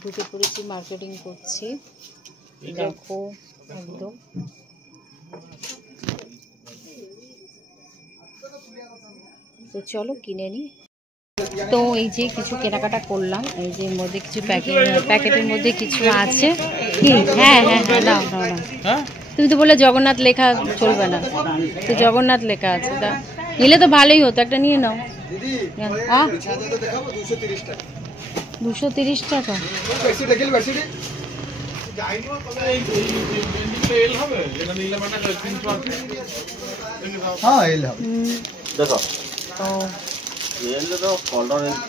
ঢুকে পড়েছি, মার্কেটিং করছি, দেখো একদম। তো চলো কিনে নিই। তো এই যে কিছু কেনাকাটা করলাম, এই যে মধ্যে কিছু প্যাকেটের মধ্যে কিছু আছে কি। হ্যাঁ হ্যাঁ হ্যাঁ, নাও নাও নাও। তুমি তো বলে জগন্নাথ লেখা চলবে না, তো জগন্নাথ লেখা আছে, তা নিলে তো ভালোই হতো, একটা নিয়ে নাও। 230 টাকা।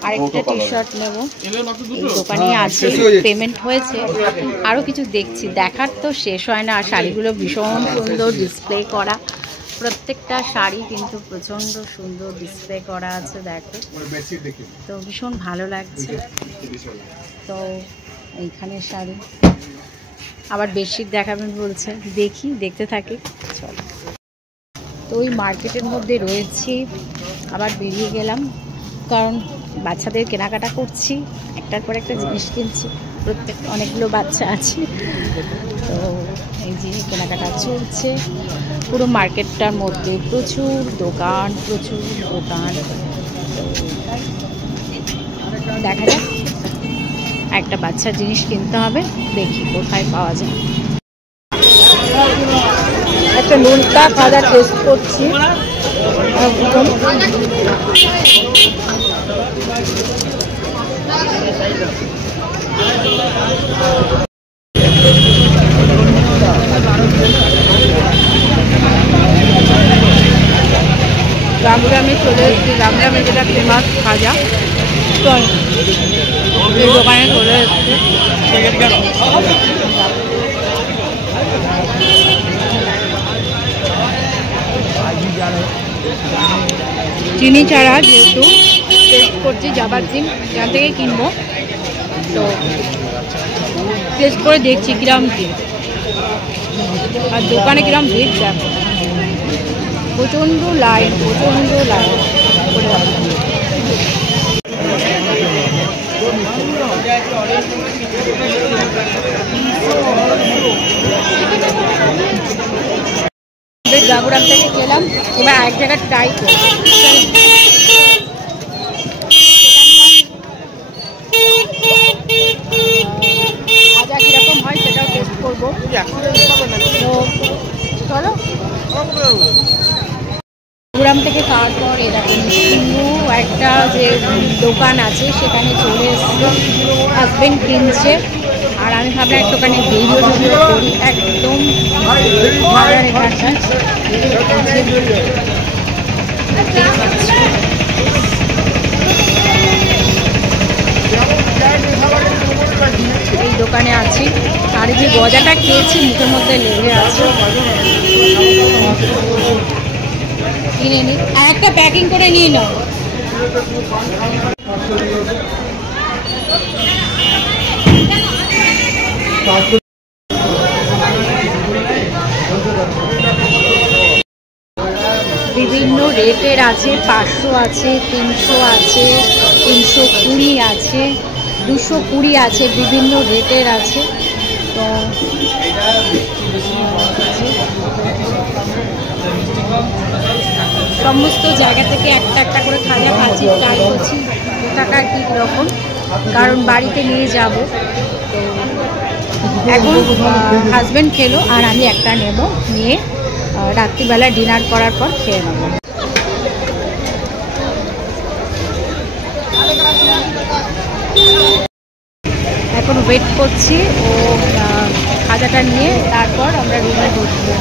আরেকটা টি শার্ট নেবো, এই দোকানে আছে, পেমেন্ট হয়েছে। আরও কিছু দেখছি, দেখার তো শেষ হয় না। আর শাড়িগুলো ভীষণ সুন্দর ডিসপ্লে করা, প্রত্যেকটা শাড়ি কিন্তু প্রচণ্ড সুন্দর ডিসপ্লে করা আছে, দেখো তো ভীষণ ভালো লাগছে। তো এইখানে শাড়ি, আবার বেডশিট দেখাবেন বলছে, দেখি, দেখতে থাকি, চলো। তো ওই মার্কেটের মধ্যে রয়েছি, আবার বেরিয়ে গেলাম, কারণ বাচ্চাদের কেনাকাটা করছি, একটার পর একটা জিনিস কিনছি, অনেকগুলো বাচ্চা আছে। তো এই যে কেনাকাটা চলছে পুরো মার্কেটটার মধ্যে, প্রচুর দোকান, দেখা যাক, একটা বাচ্চার জিনিস কিনতে হবে, দেখি কোথায় পাওয়া যায়। একটা নোনতা খাজা টেস্ট করছি, রামগ্রামে চলে এসেছি, রামগ্রামে যেটা ফেমাস খাজা, তো এই দোকানে চলে এসেছি। চিনি ছাড়া যেহেতু টেস্ট করছি, যাবার দিন এখান থেকে কিনবো, তো টেস্ট করে দেখছি কিরম কি। আর দোকানে কিরম ভিড়, দেখো প্রচণ্ড লাইন গাগুরাম থেকে গেলাম, এবার এক জায়গায় ট্রাই করি ভাজা কীরকম হয় সেটাও টেস্ট করবো। তো চলো, গাগুরাম থেকে খাওয়ার পর এরকম একটা যে দোকান আছে সেখানে চলে এসছে, হাজবেন্ড কিনছে, আর আমি ভাবলাম একটুখানি ভিডিও করি, একদম এই দোকানে আছি। আর এই যে গজাটা খেয়েছি, মুখের মধ্যে লেগে আছে, কিনে নি, একটা প্যাকিং করে নিয়ে নাও। বিভিন্ন রেটের আছে, 500 আছে, 300 আছে, 320 আছে, 220 আছে, বিভিন্ন রেটের আছে। তো সমস্ত জায়গা থেকে একটা একটা করে খাজা খাচ্ছি, ট্রাই করছি টাকার কী রকম, কারণ বাড়িতে নিয়ে যাব। তো এখন হাজব্যান্ড খেলো, আর আমি একটা নেব, নিয়ে রাত্রিবেলা ডিনার করার পর খেয়ে নেব। এখন ওয়েট করছি ও খাজাটা নিয়ে, তারপর আমরা রুমে ঢুকবো।